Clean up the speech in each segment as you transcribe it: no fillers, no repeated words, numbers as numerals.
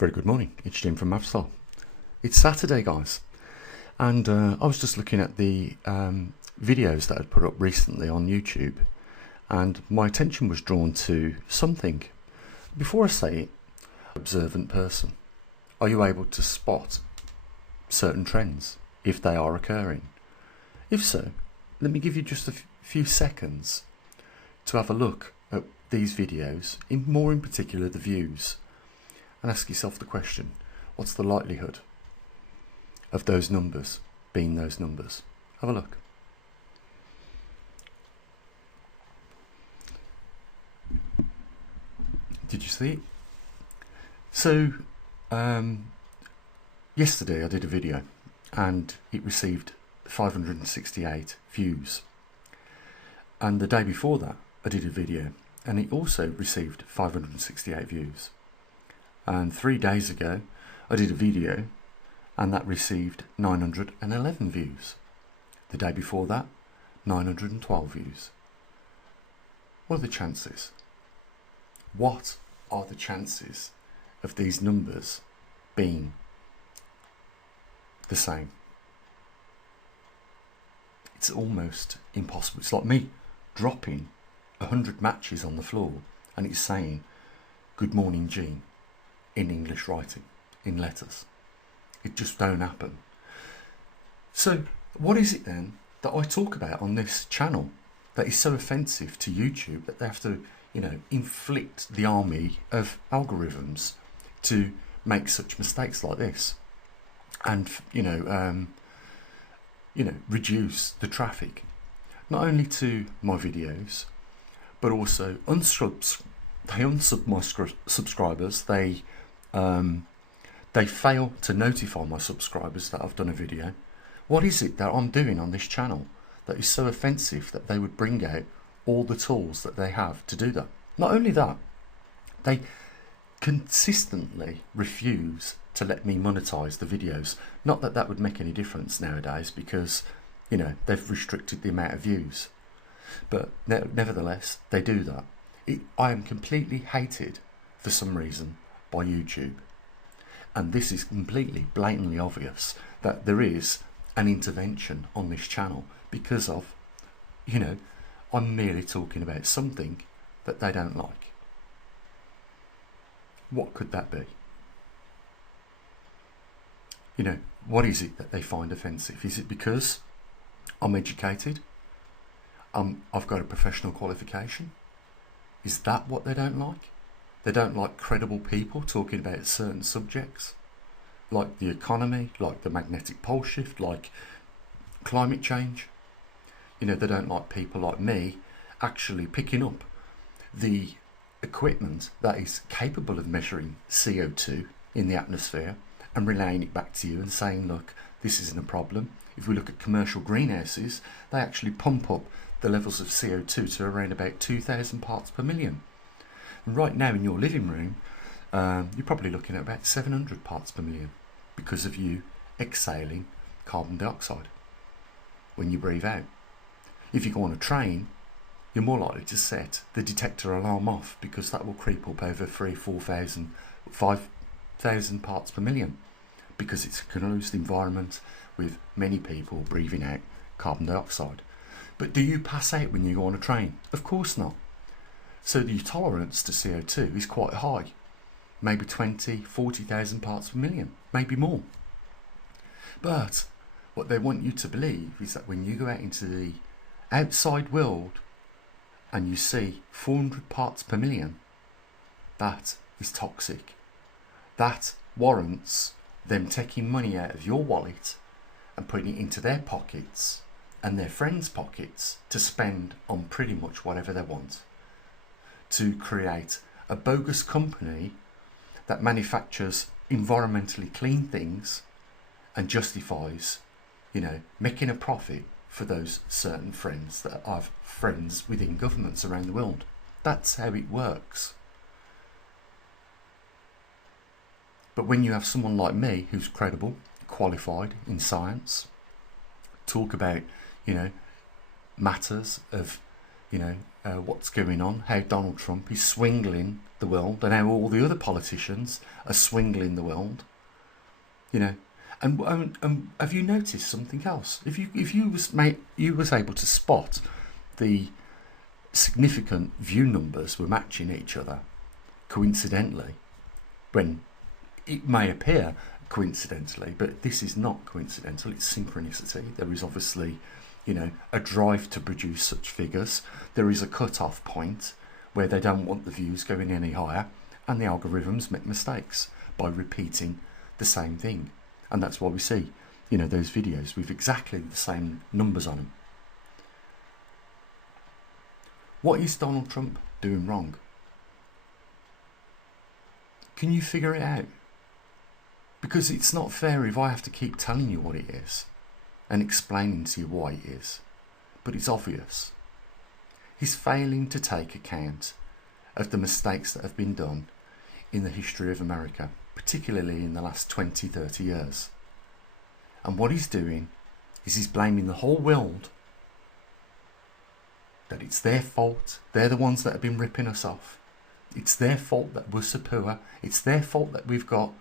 Very good morning, it's Jim from Mathstyle. It's Saturday, guys, and I was just looking at the videos that I'd put up recently on YouTube, and my attention was drawn to something. Before I say it, observant person, are you able to spot certain trends if they are occurring? If so, let me give you just a few seconds to have a look at these videos, more in particular the views, and ask yourself the question, what's the likelihood of those numbers being those numbers? Have a look. Did you see it? So yesterday I did a video and it received 568 views, and the day before that I did a video and it also received 568 views. And 3 days ago I did a video and that received 911 views. The day before that, 912 views. What are the chances? What are the chances of these numbers being the same? It's almost impossible. It's like me dropping 100 matches on the floor and it's saying, "Good morning, Jean," in English writing, in letters. It just don't happen. So what is it then that I talk about on this channel that is so offensive to YouTube that they have to, inflict the army of algorithms to make such mistakes like this, and reduce the traffic, not only to my videos, but also they unsub my subscribers. They fail to notify my subscribers that I've done a video. What is it that I'm doing on this channel that is so offensive that they would bring out all the tools that they have to do that? Not only that, they consistently refuse to let me monetize the videos. Not that that would make any difference nowadays, because they've restricted the amount of views, but nevertheless they do that. I am completely hated for some reason by YouTube, and this is completely blatantly obvious that there is an intervention on this channel because of, I'm merely talking about something that they don't like. What could that be? What is it that they find offensive? Is it because I'm educated? I've got a professional qualification? Is that what they don't like? They don't like credible people talking about certain subjects, like the economy, like the magnetic pole shift, like climate change. They don't like people like me actually picking up the equipment that is capable of measuring CO2 in the atmosphere and relaying it back to you and saying, look, this isn't a problem. If we look at commercial greenhouses, they actually pump up the levels of CO2 to around about 2,000 parts per million. And right now in your living room, you're probably looking at about 700 parts per million because of you exhaling carbon dioxide when you breathe out. If you go on a train, you're more likely to set the detector alarm off because that will creep up over 3,000, 4,000, 5,000 parts per million, because it's a closed environment with many people breathing out carbon dioxide. But do you pass out when you go on a train? Of course not. So the tolerance to CO2 is quite high, maybe 20, 40,000 parts per million, maybe more. But what they want you to believe is that when you go out into the outside world and you see 400 parts per million, that is toxic. That warrants them taking money out of your wallet and putting it into their pockets and their friends' pockets to spend on pretty much whatever they want, to create a bogus company that manufactures environmentally clean things and justifies, making a profit for those certain friends that have friends within governments around the world. That's how it works. But when you have someone like me who's credible, qualified in science, talk about, matters of, what's going on, how Donald Trump is swindling the world, and how all the other politicians are swindling the world. You know, and have you noticed something else? If you was able to spot the significant view numbers were matching each other coincidentally, when it may appear coincidentally, but this is not coincidental, it's synchronicity. There is obviously, you know, a drive to produce such figures. There is a cut-off point where they don't want the views going any higher, and the algorithms make mistakes by repeating the same thing. And that's why we see, you know, those videos with exactly the same numbers on them. What is Donald Trump doing wrong? Can you figure it out? Because it's not fair if I have to keep telling you what it is and explaining to you why it is. But it's obvious. He's failing to take account of the mistakes that have been done in the history of America, particularly in the last 20, 30 years. And what he's doing is he's blaming the whole world that it's their fault. They're the ones that have been ripping us off. It's their fault that we're so poor. It's their fault that we've got,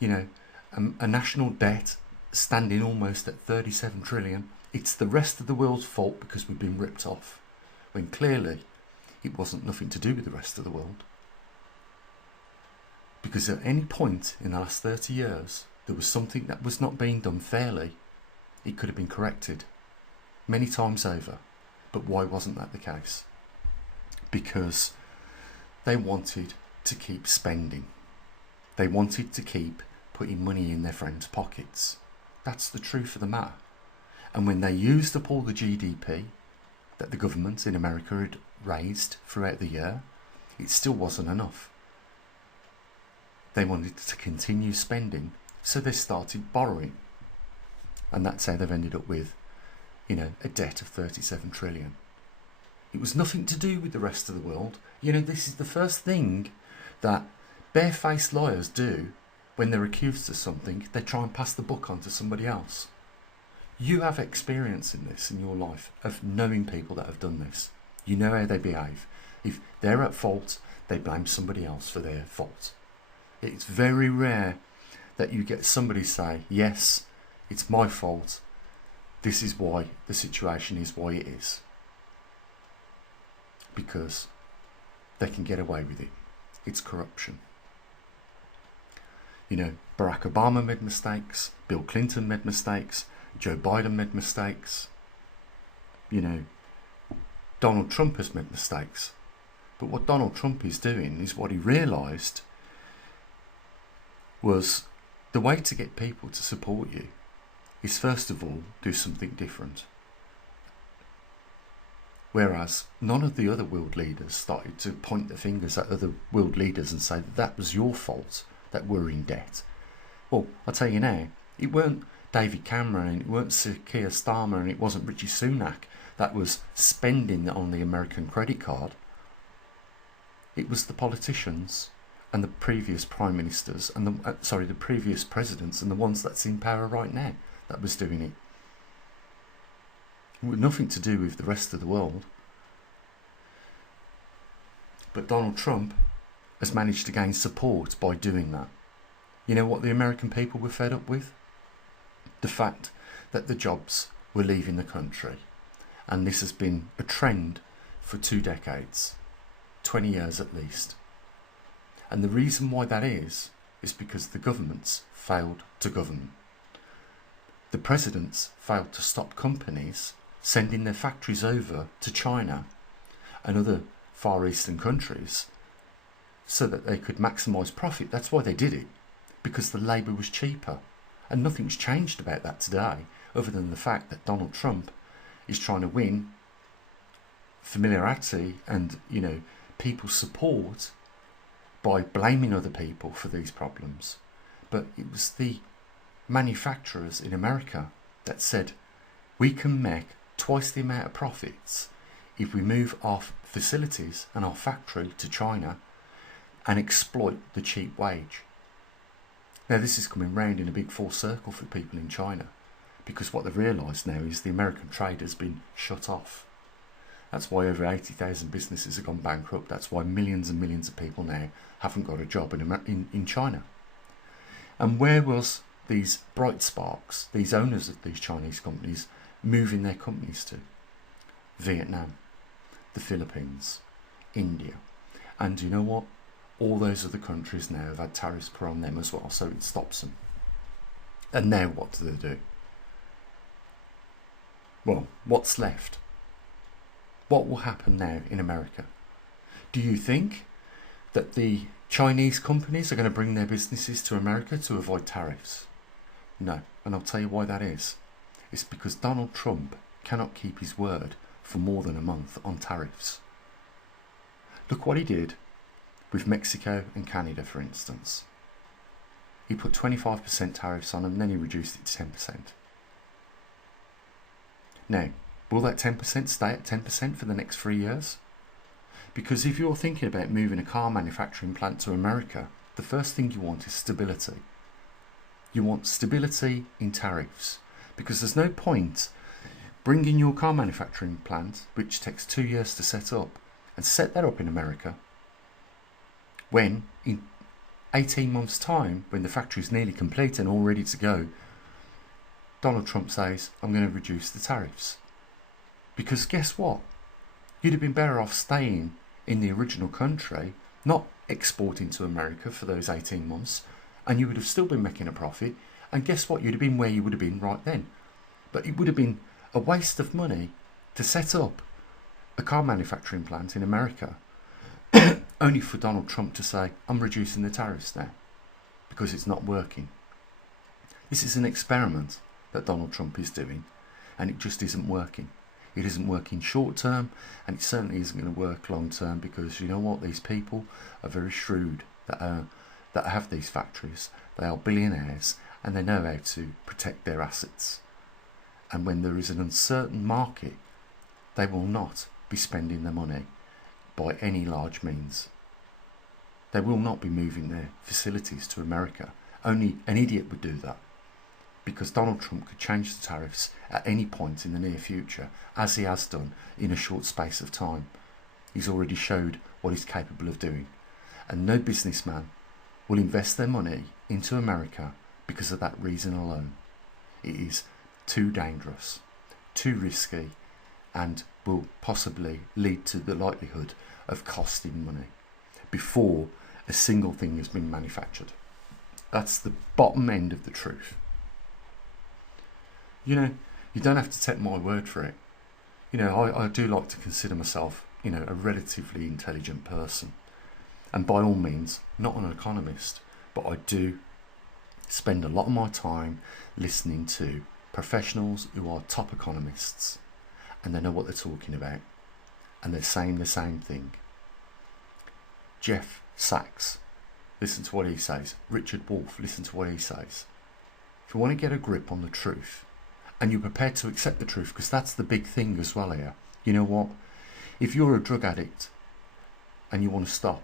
you know, a national debt standing almost at 37 trillion. It's the rest of the world's fault because we've been ripped off, when clearly it wasn't nothing to do with the rest of the world. Because at any point in the last 30 years, there was something that was not being done fairly. It could have been corrected many times over. But why wasn't that the case? Because they wanted to keep spending. They wanted to keep putting money in their friends' pockets. That's the truth of the matter. And when they used up all the GDP that the government in America had raised throughout the year, it still wasn't enough. They wanted to continue spending, so they started borrowing. And that's how they've ended up with, you know, a debt of 37 trillion. It was nothing to do with the rest of the world. You know, this is the first thing that barefaced lawyers do when they're accused of something. They try and pass the buck on to somebody else. You have experience in this in your life of knowing people that have done this. You know how they behave. If they're at fault, they blame somebody else for their fault. It's very rare that you get somebody say, yes, it's my fault. This is why the situation is why it is. Because they can get away with it. It's corruption. You know, Barack Obama made mistakes, Bill Clinton made mistakes, Joe Biden made mistakes. You know, Donald Trump has made mistakes. But what Donald Trump is doing is what he realised was the way to get people to support you is first of all do something different. Whereas none of the other world leaders started to point their fingers at other world leaders and say that was your fault that we're in debt. Well, I'll tell you now, it weren't David Cameron and it weren't Sir Keir Starmer and it wasn't Richie Sunak that was spending on the American credit card. It was the politicians and the previous prime ministers and the previous presidents and the ones that's in power right now that was doing it. It had nothing to do with the rest of the world. But Donald Trump has managed to gain support by doing that. You know what the American people were fed up with? The fact that the jobs were leaving the country. And this has been a trend for 2 decades, 20 years at least. And the reason why that is because the governments failed to govern. The presidents failed to stop companies sending their factories over to China and other Far Eastern countries so that they could maximise profit. That's why they did it, because the labour was cheaper. And nothing's changed about that today, other than the fact that Donald Trump is trying to win familiarity and, you know, people's support by blaming other people for these problems. But it was the manufacturers in America that said, we can make twice the amount of profits if we move our facilities and our factory to China and exploit the cheap wage. Now this is coming round in a big full circle for people in China, because what they've realised now is the American trade has been shut off. That's why over 80,000 businesses have gone bankrupt. That's why millions and millions of people now haven't got a job in China. And where was these bright sparks, these owners of these Chinese companies, moving their companies to? Vietnam, the Philippines, India. And you know what? All those other countries now have had tariffs put on them as well, so it stops them. And now what do? Well, what's left? What will happen now in America? Do you think that the Chinese companies are going to bring their businesses to America to avoid tariffs? No, and I'll tell you why that is. It's because Donald Trump cannot keep his word for more than a month on tariffs. Look what he did with Mexico and Canada, for instance. He put 25% tariffs on them, and then he reduced it to 10%. Now, will that 10% stay at 10% for the next 3 years? Because if you're thinking about moving a car manufacturing plant to America, the first thing you want is stability. You want stability in tariffs, because there's no point bringing your car manufacturing plant, which takes 2 years to set up, and set that up in America, when in 18 months' time, when the factory's nearly complete and all ready to go, Donald Trump says, I'm going to reduce the tariffs. Because guess what? You'd have been better off staying in the original country, not exporting to America for those 18 months, and you would have still been making a profit, and guess what? You'd have been where you would have been right then. But it would have been a waste of money to set up a car manufacturing plant in America only for Donald Trump to say, I'm reducing the tariffs now, because it's not working. This is an experiment that Donald Trump is doing, and it just isn't working. It isn't working short term, and it certainly isn't going to work long term, because you know what? These people are very shrewd that have these factories. They are billionaires, and they know how to protect their assets. And when there is an uncertain market, they will not be spending their money by any large means. They will not be moving their facilities to America. Only an idiot would do that, because Donald Trump could change the tariffs at any point in the near future, as he has done in a short space of time. He's already showed what he's capable of doing, and no businessman will invest their money into America because of that reason alone. It is too dangerous, too risky, and will possibly lead to the likelihood of costing money before a single thing has been manufactured. That's the bottom end of the truth. You know, you don't have to take my word for it. You know, I do like to consider myself, you know, a relatively intelligent person. And by all means, not an economist, but I do spend a lot of my time listening to professionals who are top economists, and they know what they're talking about, and they're saying the same thing. Jeff Sachs, listen to what he says. Richard Wolff, listen to what he says. If you want to get a grip on the truth, and you're prepared to accept the truth, because that's the big thing as well here. You know what? If you're a drug addict and you want to stop,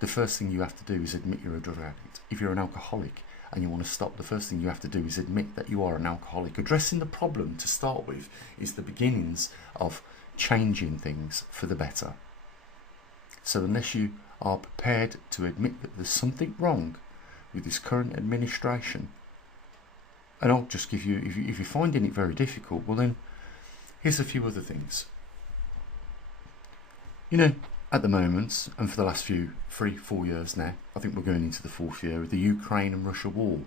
the first thing you have to do is admit you're a drug addict. If you're an alcoholic and you want to stop, the first thing you have to do is admit that you are an alcoholic. Addressing the problem to start with is the beginnings of changing things for the better. So unless you are prepared to admit that there's something wrong with this current administration, and I'll just give you, if you're finding it very difficult, well then, here's a few other things. You know, at the moment, and for the last 3-4 years now, I think we're going into the 4th year of the Ukraine and Russia war.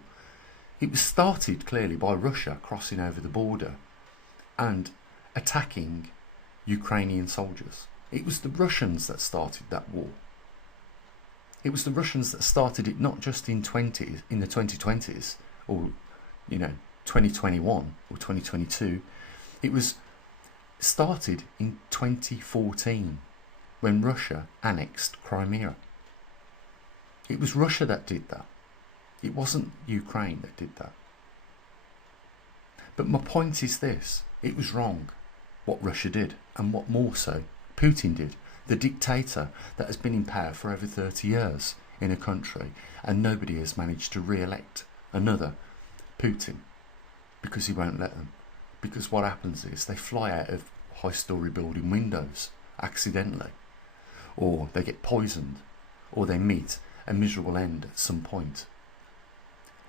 It was started clearly by Russia crossing over the border and attacking Ukrainian soldiers. It was the Russians that started that war. It was the Russians that started it, not just in the 2020s, or 2021 or 2022. It was started in 2014 when Russia annexed Crimea. It was Russia that did that. It wasn't Ukraine that did that. But my point is this: it was wrong what Russia did, and what more so Putin did, the dictator that has been in power for over 30 years in a country, and nobody has managed to re-elect another Putin, because he won't let them. Because what happens is they fly out of high-story building windows accidentally, or they get poisoned, or they meet a miserable end at some point.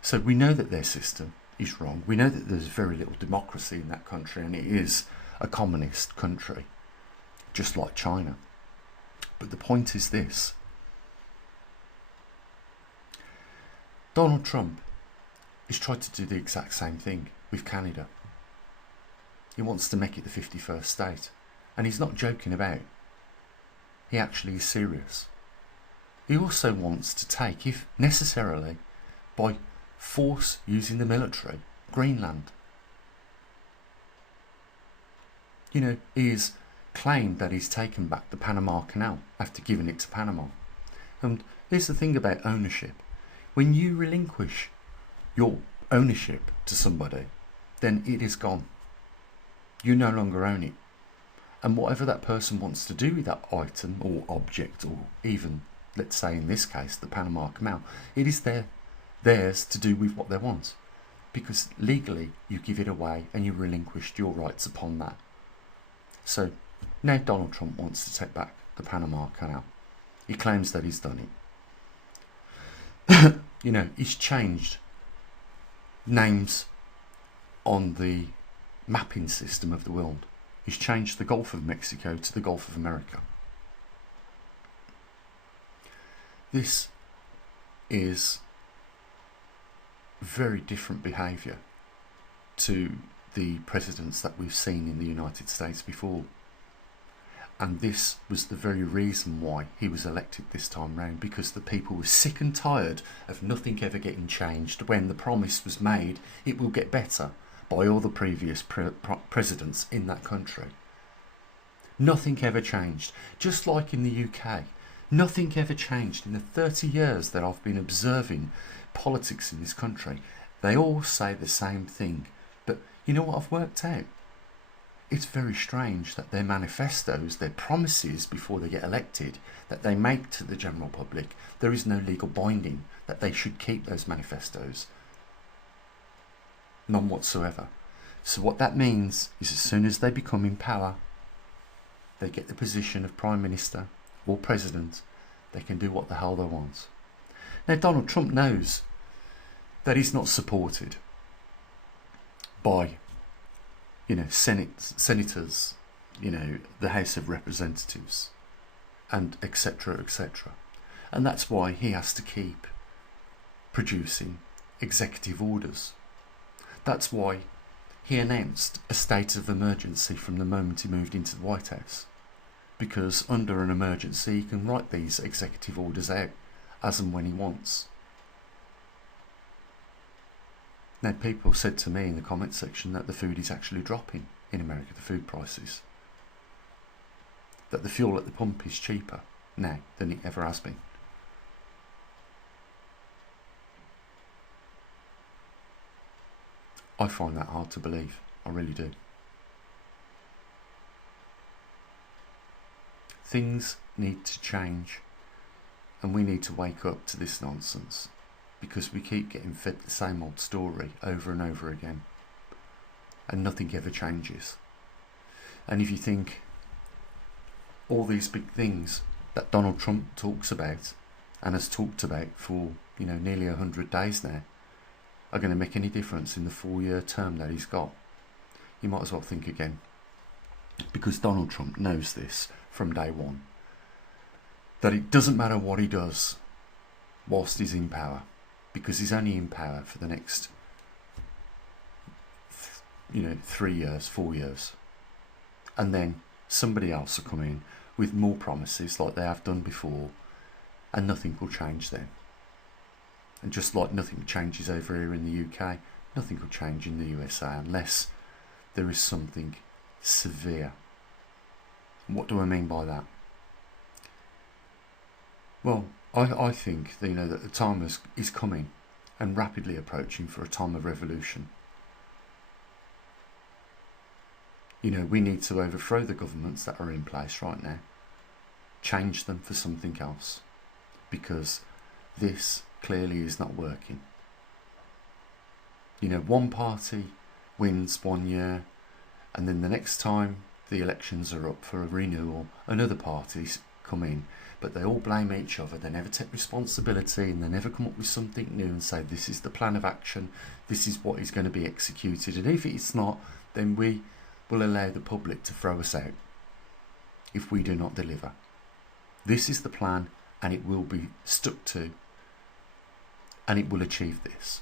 So we know that their system is wrong. We know that there's very little democracy in that country, and it is a communist country, just like China. But the point is this: Donald Trump has tried to do the exact same thing with Canada. He wants to make it the 51st state, and he's not joking about. He actually is serious. He also wants to take, if necessarily, by force using the military, Greenland. You know, he's claimed that he's taken back the Panama Canal after giving it to Panama. And here's the thing about ownership. When you relinquish your ownership to somebody, then it is gone. You no longer own it. And whatever that person wants to do with that item or object, or even, let's say in this case, the Panama Canal, it is theirs to do with what they want. Because legally you give it away and you relinquished your rights upon that. So now Donald Trump wants to take back the Panama Canal. He claims that he's done it. You know, he's changed names on the mapping system of the world. He's changed the Gulf of Mexico to the Gulf of America. This is very different behaviour to the presidents that we've seen in the United States before. And this was the very reason why he was elected this time round, because the people were sick and tired of nothing ever getting changed when the promise was made it will get better by all the previous presidents in that country. Nothing ever changed. Just like in the UK, nothing ever changed in the 30 years that I've been observing politics in this country. They all say the same thing. But you know what I've worked out? It's very strange that their manifestos, their promises before they get elected, that they make to the general public, there is no legal binding that they should keep those manifestos. None whatsoever. So what that means is as soon as they become in power, they get the position of Prime Minister or President, they can do what the hell they want. Now Donald Trump knows that he's not supported by senators, the House of Representatives, and etc, etc. And that's why he has to keep producing executive orders. That's why he announced a state of emergency from the moment he moved into the White House. Because under an emergency he can write these executive orders out as and when he wants. Now people said to me in the comment section that the food is actually dropping in America, the food prices. That the fuel at the pump is cheaper now than it ever has been. I find that hard to believe, I really do. Things need to change, and we need to wake up to this nonsense, because we keep getting fed the same old story over and over again, and nothing ever changes. And if you think all these big things that Donald Trump talks about and has talked about for nearly 100 days now are going to make any difference in the 4-year term that he's got, you might as well think again. Because Donald Trump knows this from day one, that it doesn't matter what he does whilst he's in power, because he's only in power for the next 3 years, 4 years, and then somebody else will come in with more promises like they have done before, and nothing will change then. And just like nothing changes over here in the UK, nothing will change in the USA unless there is something severe. What do I mean by that? Well, I think that the time is coming and rapidly approaching for a time of revolution. We need to overthrow the governments that are in place right now, change them for something else, because this clearly is not working. One party wins 1 year, and then the next time the elections are up for a renewal and other parties come in, but they all blame each other. They never take responsibility, and they never come up with something new and say, this is the plan of action, this is what is going to be executed. And if it's not, then we will allow the public to throw us out if we do not deliver. This is the plan, and it will be stuck to, and it will achieve this.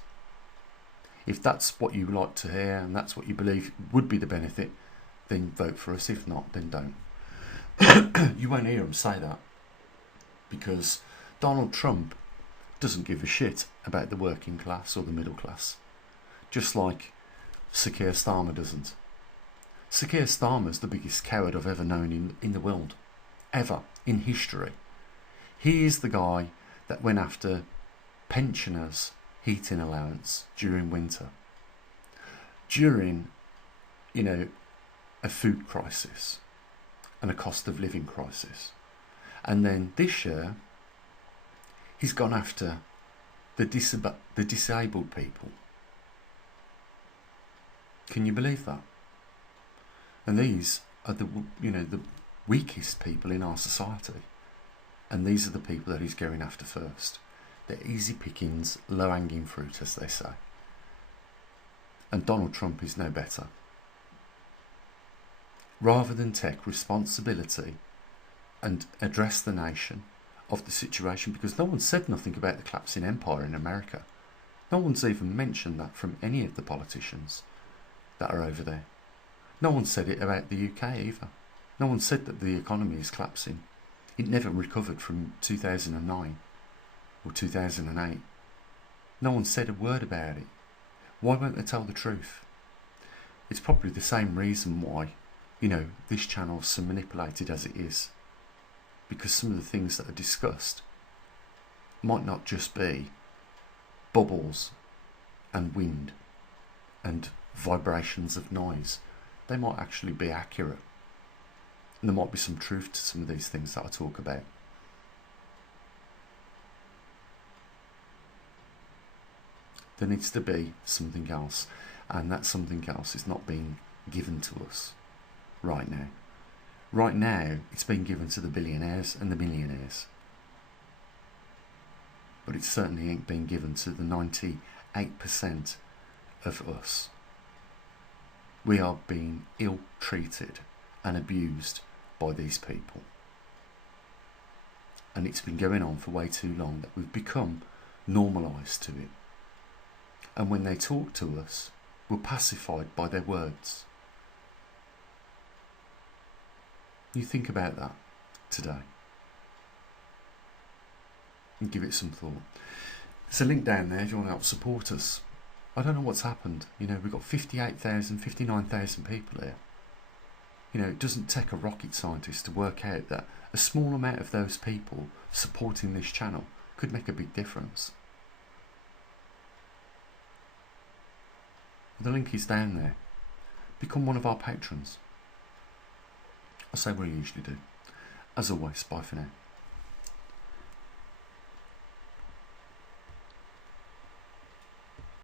If that's what you like to hear and that's what you believe would be the benefit, then vote for us. If not, then don't. You won't hear them say that, because Donald Trump doesn't give a shit about the working class or the middle class, just like Sir Keir Starmer doesn't. Sir Keir Starmer's the biggest coward I've ever known in the world, ever, in history. He is the guy that went after pensioners' heating allowance during winter, during, a food crisis and a cost of living crisis. And then this year, he's gone after the disabled people. Can you believe that? And these are the weakest people in our society. And these are the people that he's going after first. They're easy pickings, low-hanging fruit, as they say. And Donald Trump is no better. Rather than take responsibility and address the nation of the situation, because no one said nothing about the collapsing empire in America. No one's even mentioned that from any of the politicians that are over there. No one said it about the UK either. No one said that the economy is collapsing. It never recovered from 2009 or 2008. No one said a word about it. Why won't they tell the truth? It's probably the same reason why, this channel is so manipulated as it is. Because some of the things that are discussed might not just be bubbles and wind and vibrations of noise. They might actually be accurate. And there might be some truth to some of these things that I talk about. There needs to be something else, and that something else is not being given to us right now. Right now, it's being given to the billionaires and the millionaires. But it certainly ain't being given to the 98% of us. We are being ill-treated and abused by these people. And it's been going on for way too long that we've become normalised to it. And when they talk to us, we're pacified by their words. You think about that today and give it some thought. There's a link down there if you want to help support us. I don't know what's happened. We've got 58,000, 59,000 people here. It doesn't take a rocket scientist to work out that a small amount of those people supporting this channel could make a big difference. The link is down there. Become one of our patrons. I say what I usually do. As always, bye for now.